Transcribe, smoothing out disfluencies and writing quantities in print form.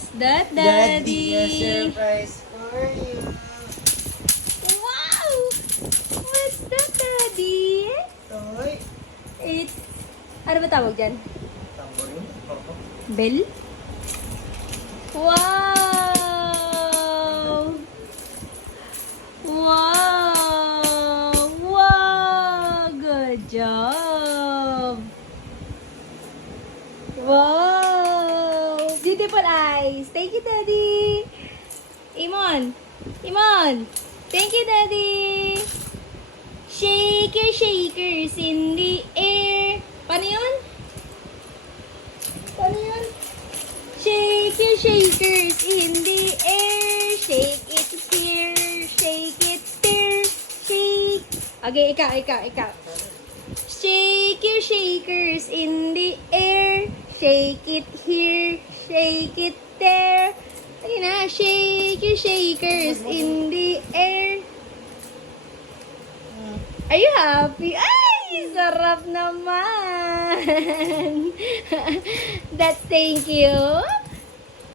What's that, Daddy, a Daddy? surprise for you. Wow! What's that, Daddy? Toy. It's... Ano ba tawag dyan? Tamborin. Oo. Bell? Wow! Wow! Wow! Good job! Wow! Beautiful eyes! Thank you, Daddy! Imon! Imon! Thank you, Daddy! Shake your shakers in the air! Paano yun? Paano yun? Shake your shakers in the air. Shake it here. Shake it there. Shake. Okay, ikaw. Shake your shakers in the air. Shake it here. Shake it there. Ayun na. Shake your shakers in the air. Are you happy? Ay! Sarap naman! That's thank you.